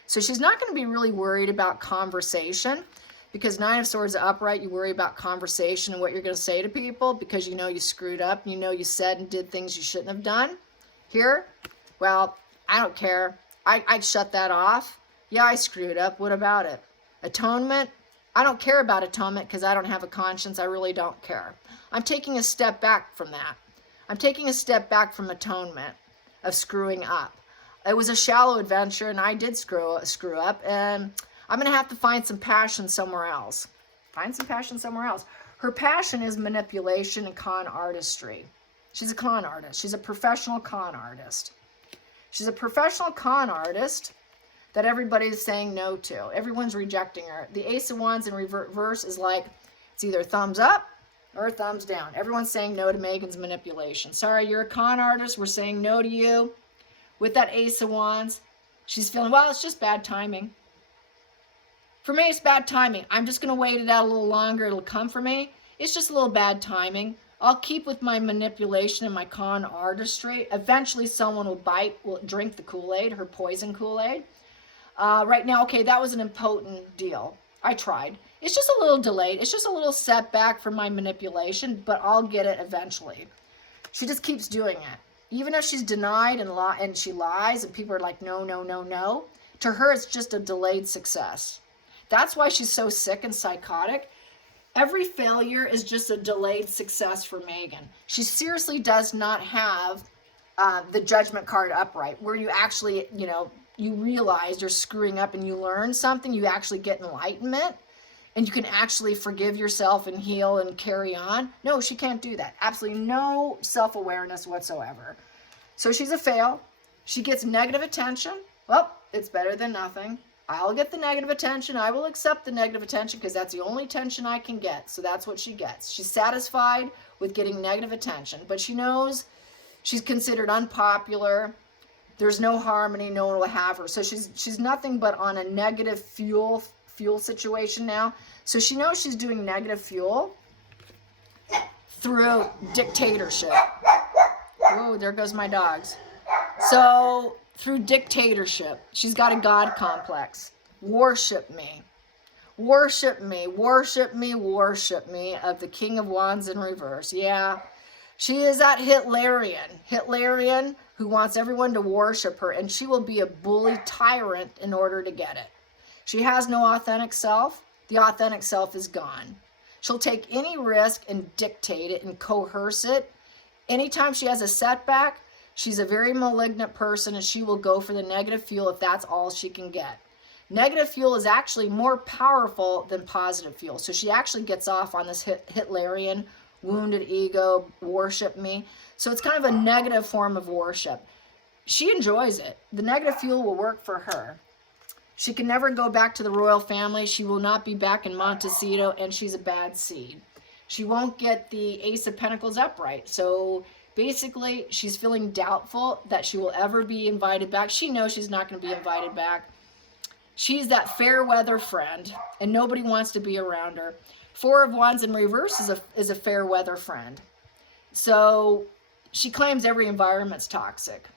So she's not going to be really worried about conversation, because Nine of Swords upright, you worry about conversation and what you're going to say to people because you know you screwed up. You know you said and did things you shouldn't have done. Here, well, I don't care. I'd shut that off. Yeah, I screwed up. What about it? Atonement? I don't care about atonement because I don't have a conscience. I really don't care. I'm taking a step back from that. I'm taking a step back from atonement of screwing up. It was a shallow adventure, and I did screw up, and I'm going to have to find some passion somewhere else. Find some passion somewhere else. Her passion is manipulation and con artistry. She's a con artist. She's a professional con artist. She's a professional con artist that everybody's saying no to. Everyone's rejecting her. The Ace of Wands in reverse is like, it's either thumbs up or thumbs down. Everyone's saying no to Megan's manipulation. Sorry, you're a con artist. We're saying no to you. With that Ace of Wands, she's feeling, well, it's just bad timing. For me, it's bad timing. I'm just going to wait it out a little longer. It'll come for me. It's just a little bad timing. I'll keep with my manipulation and my con artistry. Eventually, someone will will drink the Kool-Aid, her poison Kool-Aid. Right now, okay, that was an impotent deal. I tried. It's just a little delayed. It's just a little setback for my manipulation, but I'll get it eventually. She just keeps doing it. Even if she's denied and she lies and people are like, no, no, no, no. To her, it's just a delayed success. That's why she's so sick and psychotic. Every failure is just a delayed success for Megan. She seriously does not have the judgment card upright, where you actually, you realize you're screwing up and you learn something, you actually get enlightenment, and you can actually forgive yourself and heal and carry on. No, she can't do that. Absolutely no self-awareness whatsoever. So she's a fail. She gets negative attention. Well, it's better than nothing. I'll get the negative attention. I will accept the negative attention because that's the only attention I can get. So that's what she gets. She's satisfied with getting negative attention, but she knows she's considered unpopular. There's no harmony. No one will have her. So she's nothing but on a negative fuel situation now. So she knows she's doing negative fuel through dictatorship. Oh, there goes my dogs. So through dictatorship, she's got a God complex. Worship me. Worship me. Worship me. Worship me of the King of Wands in reverse. Yeah. She is that Hitlerian who wants everyone to worship her, and she will be a bully tyrant in order to get it. She has no authentic self. The authentic self is gone. She'll take any risk and dictate it and coerce it. Anytime she has a setback, she's a very malignant person, and she will go for the negative fuel if that's all she can get. Negative fuel is actually more powerful than positive fuel. So she actually gets off on this Hitlerian, wounded ego, worship me. So it's kind of a negative form of worship. She enjoys it. The negative fuel will work for her. She can never go back to the royal family. She will not be back in Montecito, and she's a bad seed. She won't get the Ace of Pentacles upright. So Basically, she's feeling doubtful that she will ever be invited back. She knows she's not going to be invited back. She's that fair weather friend, and nobody wants to be around her. Four of Wands in reverse is a fair weather friend. So she claims every environment's toxic.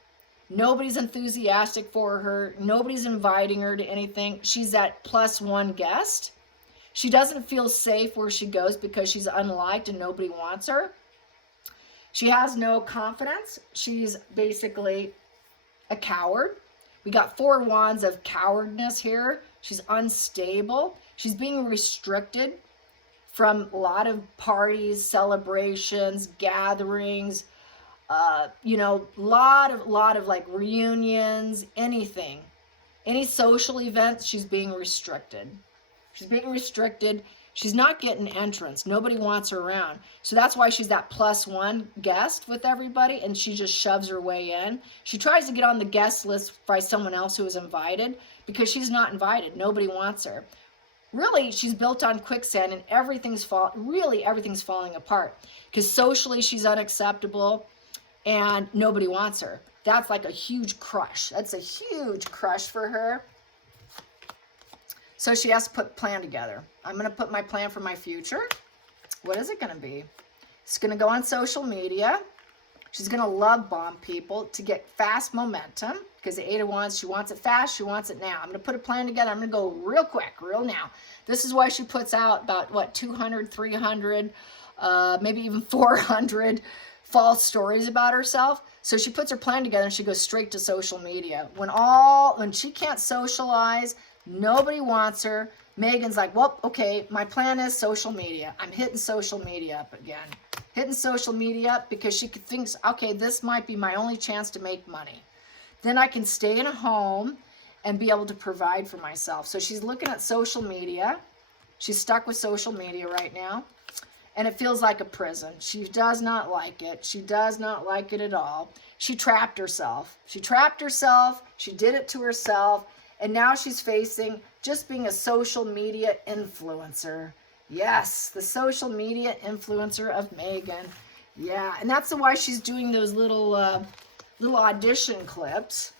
Nobody's enthusiastic for her. Nobody's inviting her to anything. She's that +1 guest. She doesn't feel safe where she goes because she's unliked and nobody wants her. She has no confidence. She's basically a coward. We got 4 wands of cowardness here. She's unstable. She's being restricted from a lot of parties, celebrations, gatherings, you know, lot of like reunions, anything. Any social events, she's being restricted. She's being restricted. She's not getting entrance. Nobody wants her around. So that's why she's that +1 guest with everybody, and she just shoves her way in. She tries to get on the guest list by someone else who is invited because she's not invited. Nobody wants her. Really, she's built on quicksand, and everything's falling apart because socially she's unacceptable and nobody wants her. That's like a huge crush. That's a huge crush for her. So she has to put a plan together. I'm going to put my plan for my future. What is it going to be? It's going to go on social media. She's going to love bomb people to get fast momentum because the 8 of Wands, she wants it fast. She wants it now. I'm going to put a plan together. I'm going to go real quick, real now. This is why she puts out about, what, 200, 300, maybe even 400 false stories about herself. So she puts her plan together and she goes straight to social media. When she can't socialize, nobody wants her. Megan's like, well, okay, my plan is social media. I'm hitting social media up again. Hitting social media up because she thinks, okay, this might be my only chance to make money. Then I can stay in a home and be able to provide for myself. So she's looking at social media. She's stuck with social media right now. And it feels like a prison. She does not like it. She does not like it at all. She trapped herself. She trapped herself. She did it to herself. And now she's facing just being a social media influencer. Yes, the social media influencer of Megan. Yeah, and that's why she's doing those little audition clips.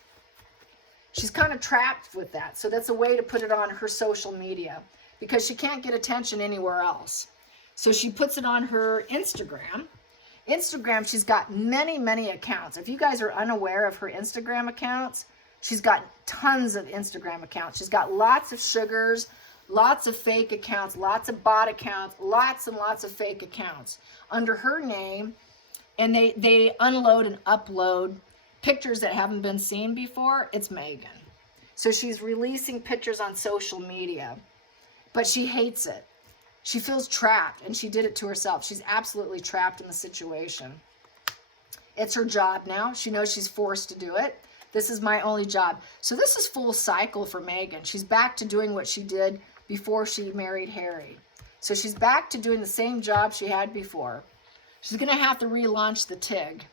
She's kind of trapped with that. So that's a way to put it on her social media because she can't get attention anywhere else. So she puts it on her Instagram. Instagram, she's got many, many accounts. If you guys are unaware of her Instagram accounts, she's got tons of Instagram accounts. She's got lots of sugars, lots of fake accounts, lots of bot accounts, lots and lots of fake accounts under her name. And they unload and upload pictures that haven't been seen before. It's Megan. So she's releasing pictures on social media, but she hates it. She feels trapped, and she did it to herself. She's absolutely trapped in the situation. It's her job now. She knows she's forced to do it. This is my only job. So this is full cycle for Megan. She's back to doing what she did before she married Harry. So she's back to doing the same job she had before. She's going to have to relaunch the TIG.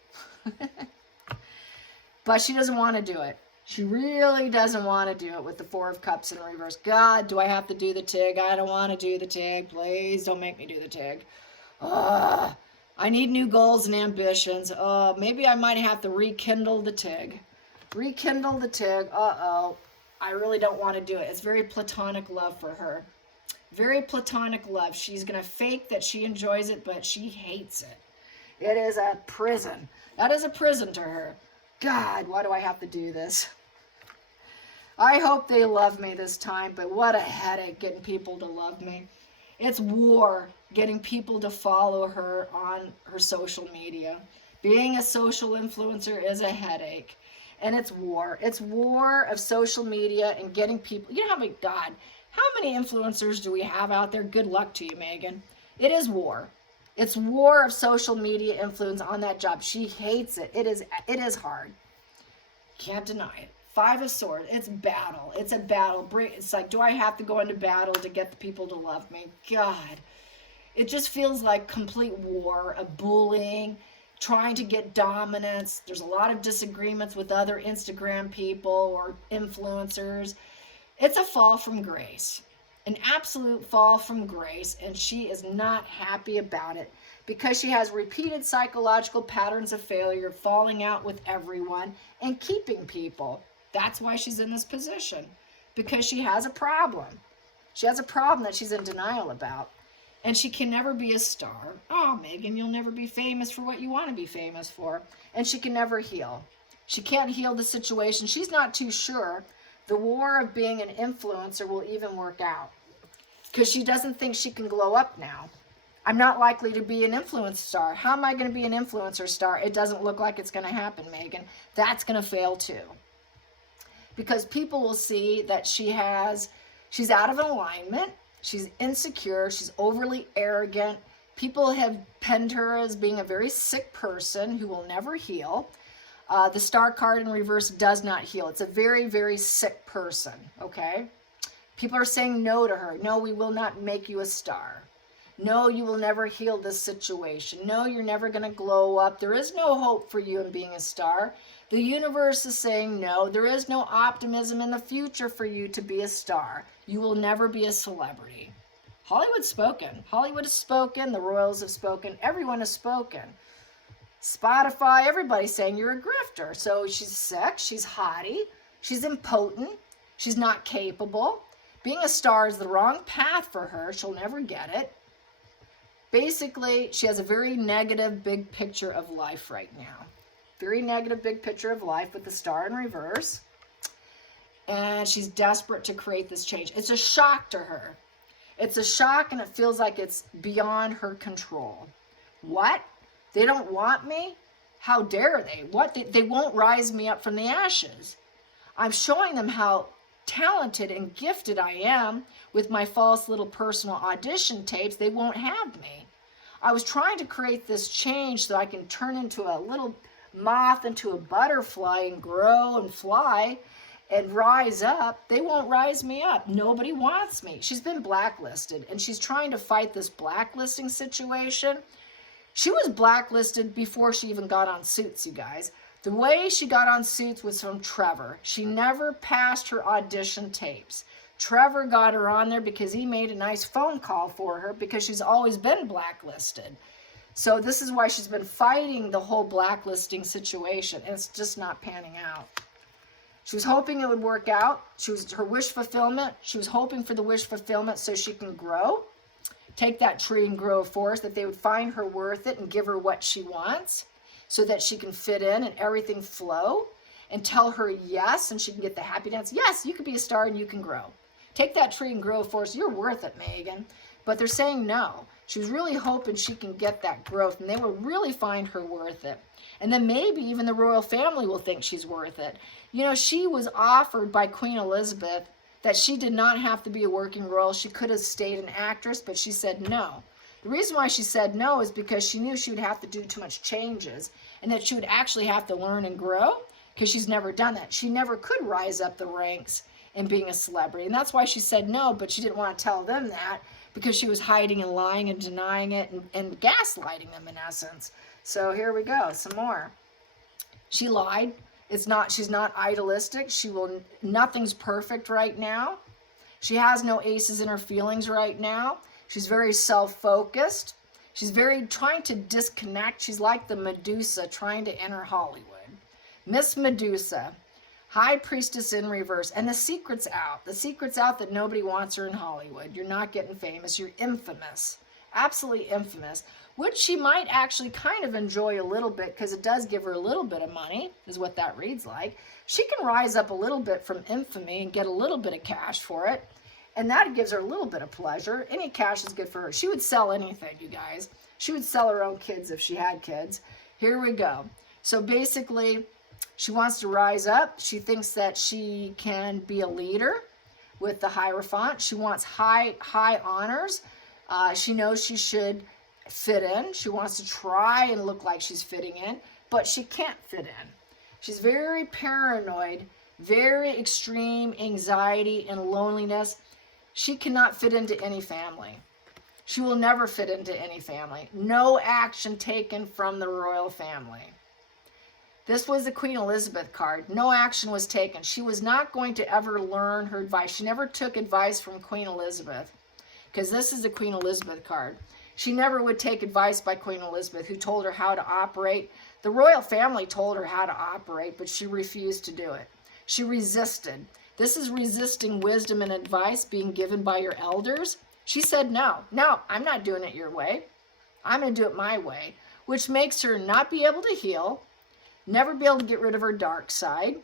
But she doesn't want to do it. She really doesn't want to do it with the 4 of Cups in reverse. God, do I have to do the TIG? I don't want to do the TIG. Please don't make me do the TIG. I need new goals and ambitions. Maybe I might have to rekindle the TIG. Rekindle the TIG. Uh-oh. I really don't want to do it. It's very platonic love for her. Very platonic love. She's going to fake that she enjoys it, but she hates it. It is a prison. That is a prison to her. God, why do I have to do this? I hope they love me this time, but what a headache getting people to love me. It's war getting people to follow her on her social media. Being a social influencer is a headache. And it's war. It's war of social media and getting people. You know how many influencers do we have out there? Good luck to you, Megan. It is war. It's war of social media influence on that job. She hates it. It is hard. Can't deny it. 5 of Swords. It's battle. It's a battle. It's like, do I have to go into battle to get the people to love me? God. It just feels like complete war of bullying, trying to get dominance. There's a lot of disagreements with other Instagram people or influencers. It's a fall from grace. An absolute fall from grace, and she is not happy about it because she has repeated psychological patterns of failure, falling out with everyone, and keeping people. That's why she's in this position, because she has a problem. She has a problem that she's in denial about, and she can never be a star. Oh, Megan, you'll never be famous for what you want to be famous for. And she can never heal. She can't heal the situation. She's not too sure the war of being an influencer will even work out, because she doesn't think she can glow up now. I'm not likely to be an influence star. How am I going to be an influencer star? It doesn't look like it's going to happen, Megan. That's going to fail too. Because people will see that she's out of alignment, she's insecure, she's overly arrogant. People have penned her as being a very sick person who will never heal. The star card in reverse does not heal. It's a very, very sick person, okay? People are saying no to her. No, we will not make you a star. No, you will never heal this situation. No, you're never going to glow up. There is no hope for you in being a star. The universe is saying no. There is no optimism in the future for you to be a star. You will never be a celebrity. Hollywood's spoken. Hollywood has spoken. The royals have spoken. Everyone has spoken. Spotify, everybody's saying you're a grifter. So she's sick. She's haughty. She's impotent. She's not capable. Being a star is the wrong path for her. She'll never get it. Basically, she has a very negative big picture of life right now. Very negative big picture of life with the star in reverse. And she's desperate to create this change. It's a shock to her. It's a shock, and it feels like it's beyond her control. What? They don't want me? How dare they? What? They won't rise me up from the ashes. I'm showing them how talented and gifted I am with my false little personal audition tapes. They won't have me. I was trying to create this change so I can turn into a little moth into a butterfly and grow and fly and rise up. They won't rise me up. Nobody wants me. She's been blacklisted, and she's trying to fight this blacklisting situation. She was blacklisted before she even got on Suits, you guys. The way she got on Suits was from Trevor. She never passed her audition tapes. Trevor got her on there because he made a nice phone call for her, because she's always been blacklisted. So this is why she's been fighting the whole blacklisting situation, and it's just not panning out. She was hoping it would work out. She was her wish fulfillment. She was hoping for the wish fulfillment so she can grow, take that tree and grow a forest, that they would find her worth it and give her what she wants so that she can fit in and everything flow, and tell her yes, and she can get the happy dance. Yes, you could be a star and you can grow. Take that tree and grow a forest. You're worth it, Megan. But they're saying no. She was really hoping she can get that growth, and they will really find her worth it. And then maybe even the royal family will think she's worth it. You know, she was offered by Queen Elizabeth that she did not have to be a working royal. She could have stayed an actress, but she said no. The reason why she said no is because she knew she would have to do too much changes, and that she would actually have to learn and grow, because she's never done that. She never could rise up the ranks in being a celebrity. And that's why she said no, but she didn't want to tell them that, because she was hiding and lying and denying it and gaslighting them in essence. So here we go, some more. She lied. She's not idealistic. Nothing's perfect right now. She has no aces in her feelings right now. She's very self-focused. She's very trying to disconnect. She's like the Medusa trying to enter Hollywood. Miss Medusa, High Priestess in reverse. And the secret's out. The secret's out that nobody wants her in Hollywood. You're not getting famous. You're infamous. Absolutely infamous. Which she might actually kind of enjoy a little bit, because it does give her a little bit of money, is what that reads like. She can rise up a little bit from infamy and get a little bit of cash for it. And that gives her a little bit of pleasure. Any cash is good for her. She would sell anything, you guys. She would sell her own kids if she had kids. Here we go. So basically, she wants to rise up. She thinks that she can be a leader with the Hierophant. She wants high honors. She knows she should fit in. She wants to try and look like she's fitting in, but she can't fit in. She's very paranoid, very extreme anxiety and loneliness. She cannot fit into any family. She will never fit into any family. No action taken from the royal family. This was the Queen Elizabeth card. No action was taken. She was not going to ever learn her advice. She never took advice from Queen Elizabeth, because this is the Queen Elizabeth card. She never would take advice by Queen Elizabeth, who told her how to operate. The royal family told her how to operate, but she refused to do it. She resisted. This is resisting wisdom and advice being given by your elders. She said, no, I'm not doing it your way. I'm going to do it my way, which makes her not be able to heal, never be able to get rid of her dark side,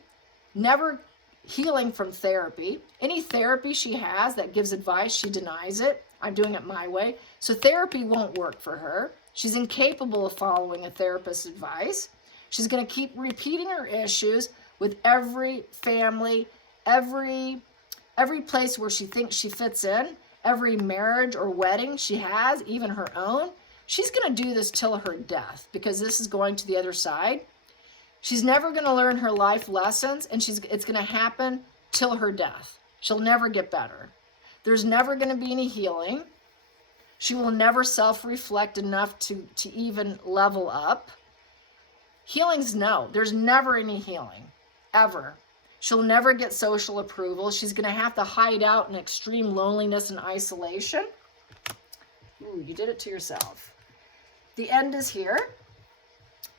never healing from therapy. Any therapy she has that gives advice, she denies it. I'm doing it my way. So therapy won't work for her. She's incapable of following a therapist's advice. She's going to keep repeating her issues with every family, every place where she thinks she fits in, every marriage or wedding she has, even her own. She's going to do this till her death, because this is going to the other side. She's never going to learn her life lessons, and it's going to happen till her death. She'll never get better. There's never going to be any healing. She will never self-reflect enough to even level up. Healing's no. There's never any healing, ever. She'll never get social approval. She's going to have to hide out in extreme loneliness and isolation. Ooh, you did it to yourself. The end is here,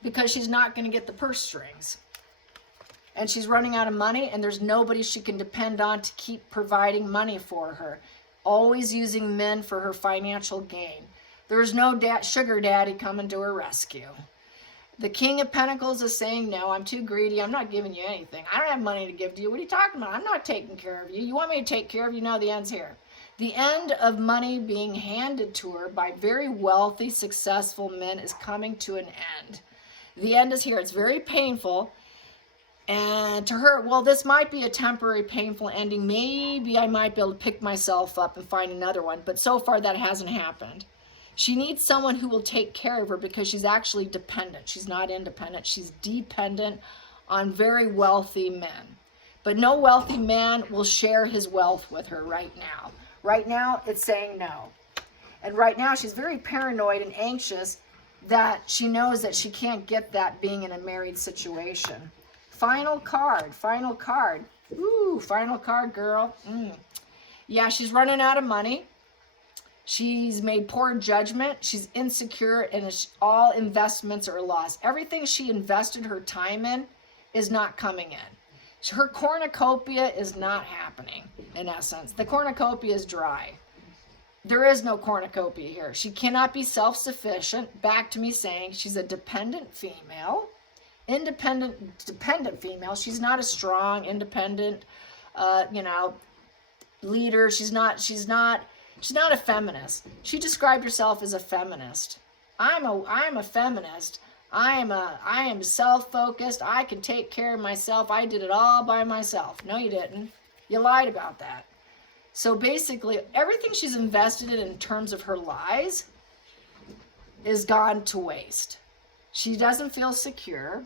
because she's not going to get the purse strings. And she's running out of money, and there's nobody she can depend on to keep providing money for her. Always using men for her financial gain. There's no sugar daddy coming to her rescue. The King of Pentacles is saying, no, I'm too greedy. I'm not giving you anything. I don't have money to give to you. What are you talking about? I'm not taking care of you. You want me to take care of you? No, the end's here. The end of money being handed to her by very wealthy, successful men is coming to an end. The end is here. It's very painful. And to her, well, this might be a temporary painful ending. Maybe I might be able to pick myself up and find another one. But so far, that hasn't happened. She needs someone who will take care of her, because she's actually dependent. She's not independent. She's dependent on very wealthy men. But no wealthy man will share his wealth with her right now. Right now, it's saying no. And right now, she's very paranoid and anxious that she knows that she can't get that being in a married situation. Final card, final card. Ooh, final card, girl. Yeah, she's running out of money. She's made poor judgment. She's insecure, and all investments are lost. Everything she invested her time in is not coming in. Her cornucopia is not happening, in essence. The cornucopia is dry. There is no cornucopia here. She cannot be self-sufficient. Back to me saying she's a dependent female. Dependent female. She's not a strong, independent, leader. She's not a feminist. She described herself as a feminist. I'm a feminist. I am self-focused. I can take care of myself. I did it all by myself. No, you didn't. You lied about that. So basically, everything she's invested in terms of her lies is gone to waste. She doesn't feel secure.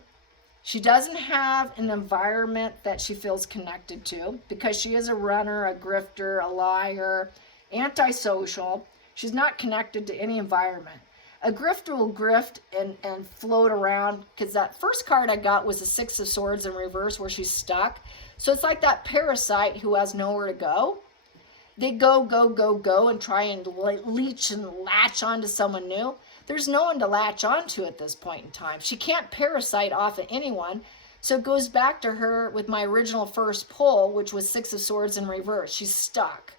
She doesn't have an environment that she feels connected to, because she is a runner, a grifter, a liar, antisocial. She's not connected to any environment. A grifter will grift and float around, because that first card I got was the Six of Swords in reverse, where she's stuck. So it's like that parasite who has nowhere to go. They go, and try and leech and latch onto someone new. There's no one to latch onto at this point in time. She can't parasite off of anyone. So it goes back to her with my original first pull, which was Six of Swords in reverse. She's stuck.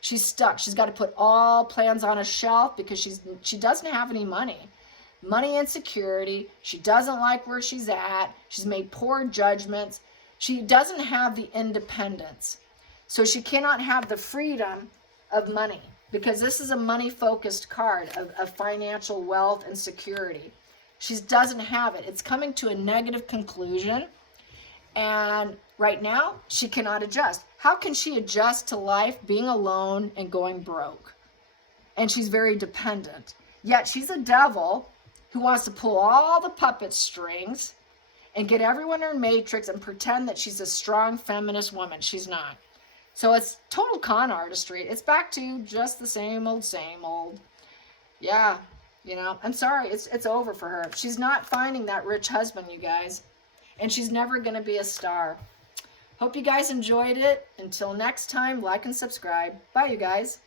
She's stuck. She's got to put all plans on a shelf, because she doesn't have any money. Money insecurity. She doesn't like where she's at. She's made poor judgments. She doesn't have the independence. So she cannot have the freedom of money, because this is a money-focused card of financial wealth and security. She doesn't have it. It's coming to a negative conclusion. And right now, she cannot adjust. How can she adjust to life being alone and going broke? And she's very dependent. Yet she's a devil who wants to pull all the puppet strings and get everyone in her matrix and pretend that she's a strong feminist woman. She's not. So it's total con artistry. It's back to just the same old, same old. Yeah, I'm sorry. It's over for her. She's not finding that rich husband, you guys. And she's never going to be a star. Hope you guys enjoyed it. Until next time, like and subscribe. Bye, you guys.